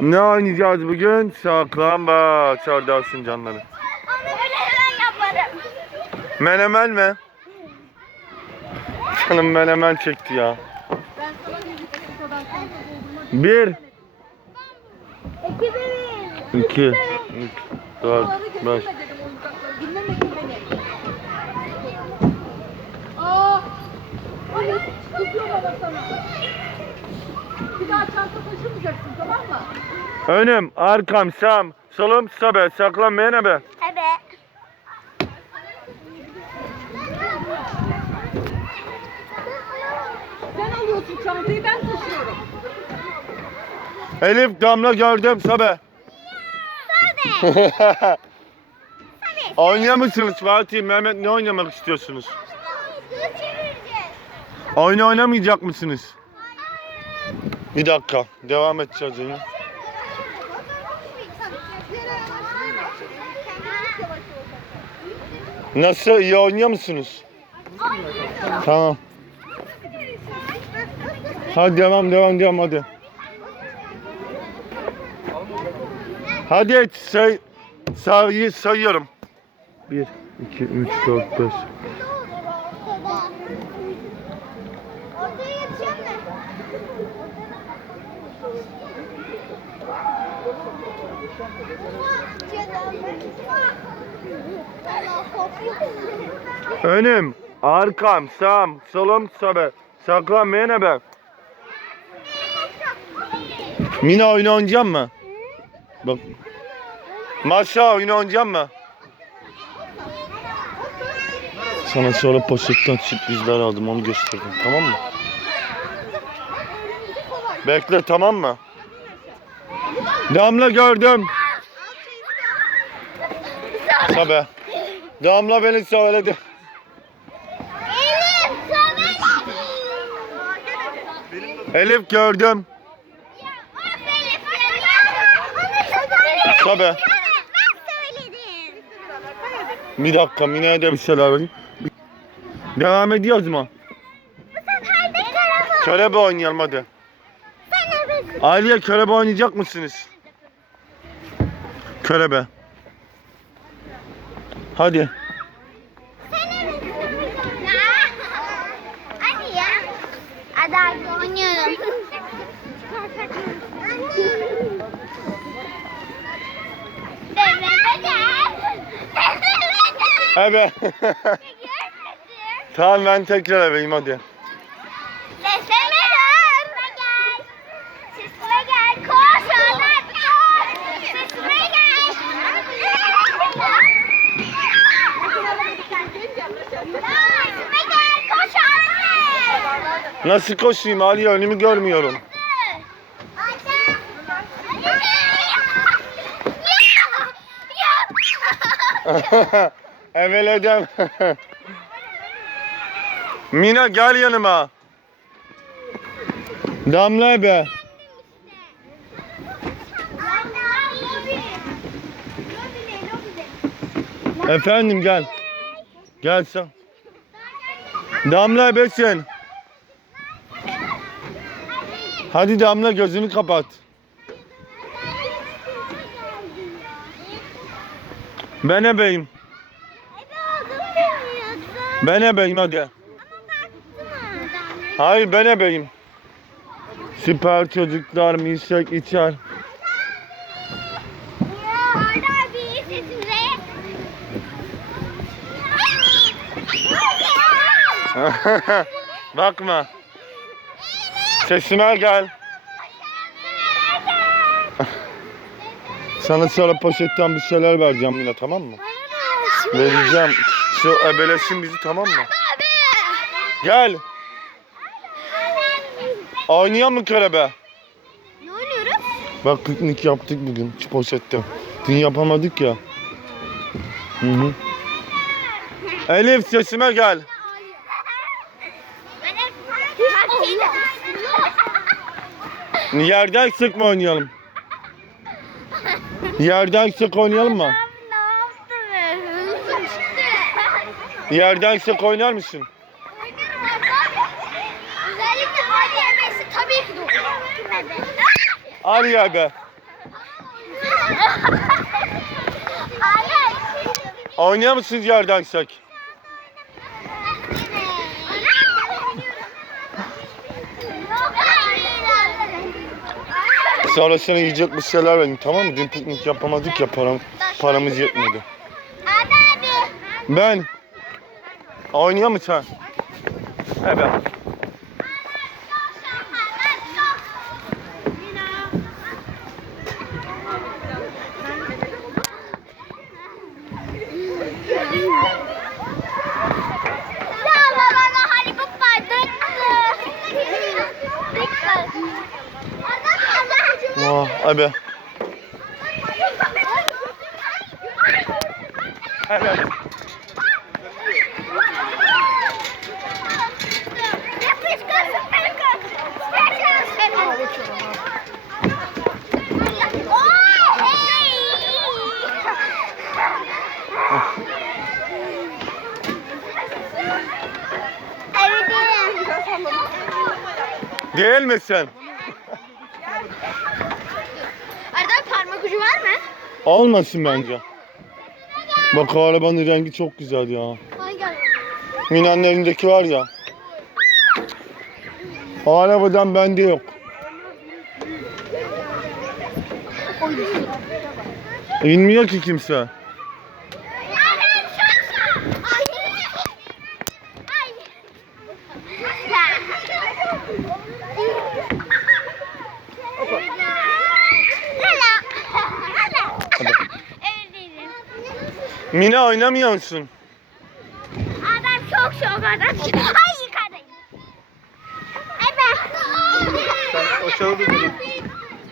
Ne oynayacağız bugün? Saklambaç. Oradasın canları. Hemen yaparım. Menemen mi? Canım menemen çekti ya. Bir, İki üç, dört, beş. Bir daha çanta mı? Önüm, arkam, sağım, solum, sobe. Saklanmaya ne be? Tabii. Sen alıyorsun çantayı ben taşıyorum. Elif, Damla gördüm. Tabii. Oynuyor musunuz Fatih, Mehmet ne oynamak istiyorsunuz? Oyun oynamayacak mısınız? Bir dakika, devam edeceğiz yine. Nasıl, iyi oynuyor musunuz? Tamam. Hadi devam, devam, devam hadi. Hadi say, sayı sayıyorum. 1, 2, 3, 4, 5. Ortaya yetişen mi? Önüm, arkam, sağım, solum, sobe. Saklanmaya ne be? Mina oyunu oynayacak mı? Bak. Maşa oyunu oynayacak mı? Sana sonra poşetten sürprizler aldım onu gösterdim tamam mı? Bekle tamam mı? Damla gördüm. Tabi. Damla beni söyledi. Elif, gördüm. Tabi. Bir dakika Mine'ye de bir şeyler vereyim. Devam ediyoruz mu? Körebe oynayalım hadi. Aliye körebe oynayacak mısınız? Körebe. Hadi. Hadi ya. Hadi oynuyorum. Evet. Tamam ben tekrar eveyim hadi. Sesime gel. Sesime gel. Koş Ömer. Koş. Sesime gel. Sesime gel. Koş Ömer. Nasıl koşayım Aliye önümü görmüyorum. Eveledim. Mina gel yanıma. Damla be. Efendim gel. Gel sen. Damla besin. Hadi Damla gözünü kapat. Ben ebeyim. Ben ebeyim hadi. Hayır ben ebeyim. Süper çocuklar milkshake içer. Bakma. Sesime gel. Sana sonra poşetten bir şeyler vereceğim yine tamam mı? Vereceğim. Şu ebelesin bizi tamam mı? Gel. Oynayan mı körebe? Ne oynuyoruz? Bak piknik yaptık bugün poşette. Dün yapamadık ya. Hı hı. Elif sesime gel. Yerden sık mı oynayalım? Yerden sık oynayalım mı? Yerden sık oynar mısın? Özellikle yemesi tabii ki ya be. Hayır. Oynuyor musunuz yerdeysek? Sonrasında yiyecek bir şeyler verin tamam mı? Dün piknik yapamadık ya param, paramız yetmedi. Abi abi. Ben. Oynuyor musun sen? Evet. Abi. Evet. Değil misin? Mı? Olmasın bence. Bak arabanın rengi çok güzel ya. Mina'nın elindeki var ya. O arabadan bende yok. İnmiyor ki kimse. Mina oynamıyor musun? Adam çok şok adam. Ay yıkadın. Evet. Aşağıda durun.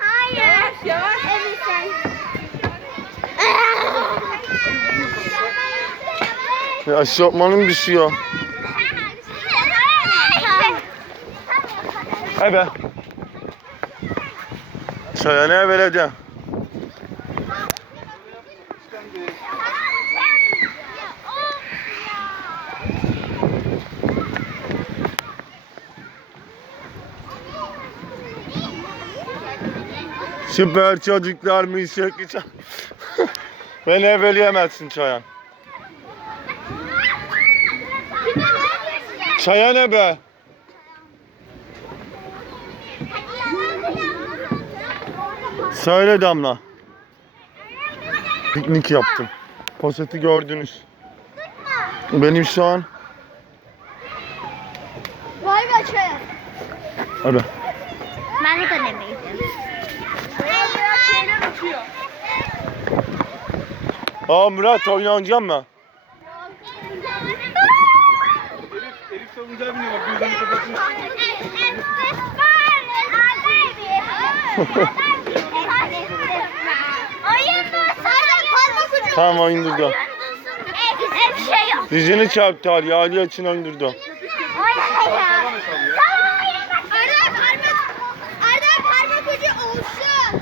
Hayır. Yavaş yavaş. Evet sen. Ya eşofmanım düşüyor. Evet. Çaya belediye. Süper çocuklar mı şekli çay. Beni eveleyemezsin çayan. Çaya ne be? Söyle Damla. Piknik yaptım. Poseti gördünüz. Benim şu an Vay be çay. Hadi. Ben de denemeyeceğim. Uçuyor. Aa Murat oyun oynayacak mı? Elif savuncağı biniyor bak gözünü kapatmış. Oyun. Tamam oyun durdu. Şey. Dizini çarptı Ali. Ali için oyun durdu. Oyna ya. Tamam oyna bak. Arda parmak. Arda parmak ucu olsun.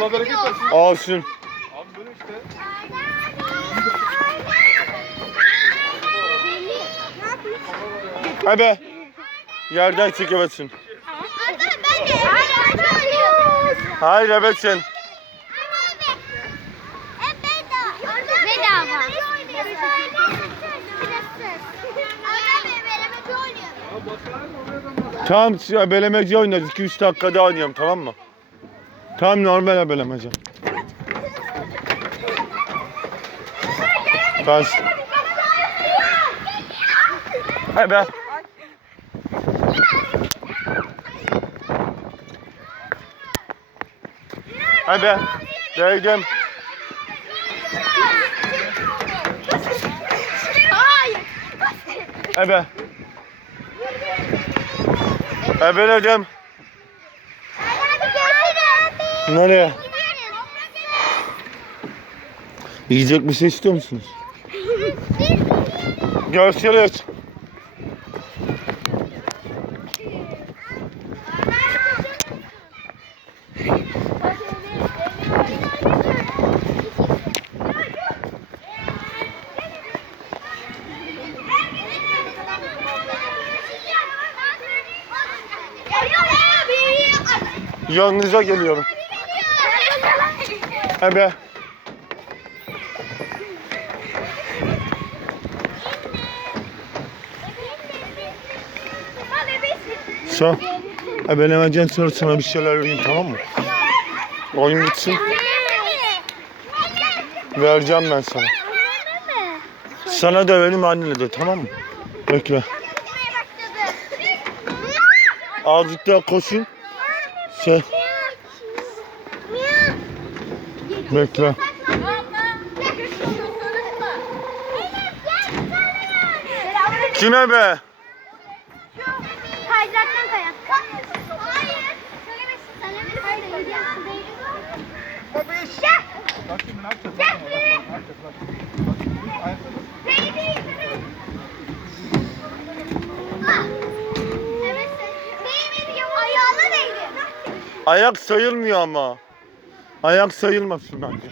Allah bereket versin. Olsun. Abi böyle işte. Hadi. Yerden çekemesin. Arda ben de. Arda oynuyoruz. Hayır da bak. Tamam ebelemeci oynarız. 2-3 dakikada oynayalım tamam mı? Tamam normal ebelemeci. Ben... Hadi. Hadi. Değdim. Hayır. Ebe. Ebeledim. Nereye? Yiyecek bir şey istiyor musunuz? Görüşürüz. Yanınıza geliyorum. Ebe. Sen ebelemeyeceksin sonra sana bir şeyler vereyim tamam mı? Oyun bitsin. Vereceğim ben sana. Sana da vereyim annene de tamam mı? Bekle. Azıcık daha koşun. Şey, bekle. Kime be? Kaydıraktan. Hayır. Değdi. Ayak sayılmıyor ama. Ayak sayılmasın bence.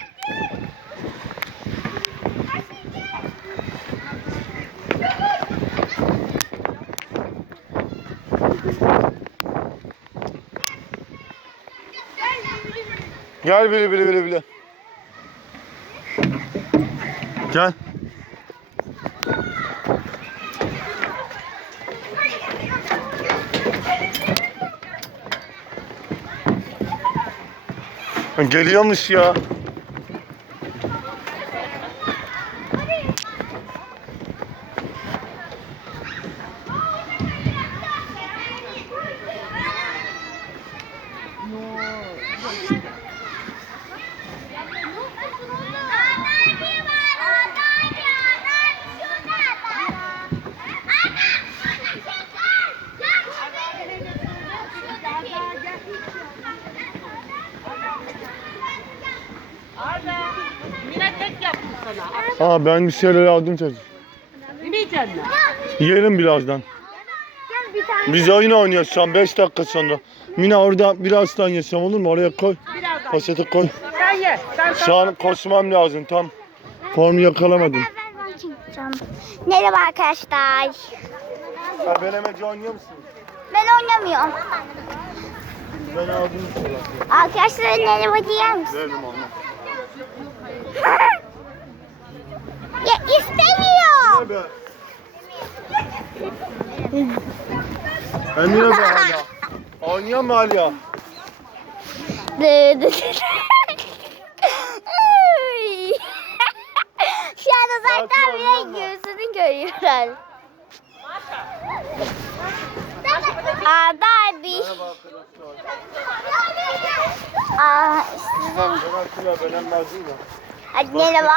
Gel bile bile bile bile. Gel. Geliyormuş ya. Aa ben bir şeyler aldım çocuk. Yiyelim birazdan. Biz oyun oynuyoruz şu an 5 dakika sonra. Mina orada birazdan yesem olur mu? Oraya koy. Poşete koy. Sen ye. Sen Şu an koşmam lazım tam. Formu yakalamadım. Merhaba arkadaşlar. Sen belemeci oynuyor musun? Ben oynamıyorum. Ben aldım. Arkadaşlar merhaba diyer misin? Verim onu. Ya Ne be? Emine be hala. Oynuyor mu hala? Şu Sakin ol, bile göğsünü görüyorlar. Arda abi. Aa, sizin... Ben Atilla belenmezdim ya. Hadi merhaba.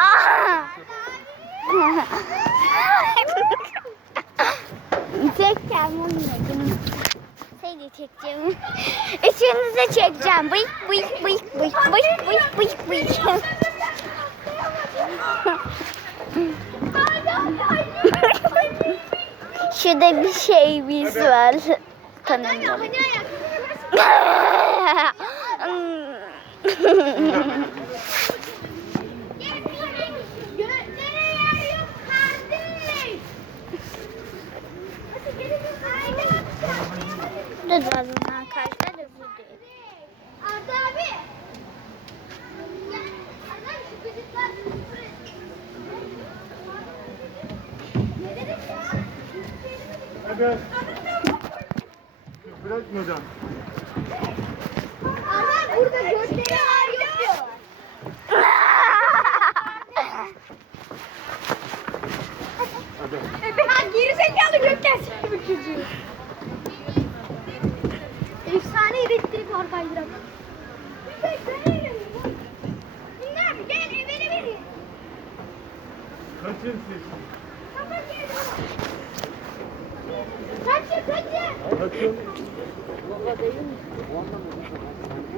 Çekeceğim onu dedim. Seni çekeceğim. Üçünüzü çekeceğim. Bıyık bıyık bıyık bıyık bıyık bıyık bıyık bıyık. Şurada bir şeyimiz var. Tanımıyorum.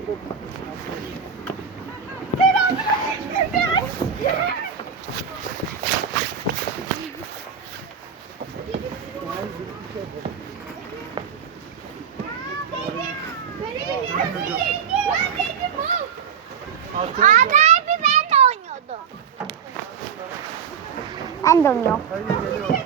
Abi ben de oynuyordum. Ben de oynuyorum.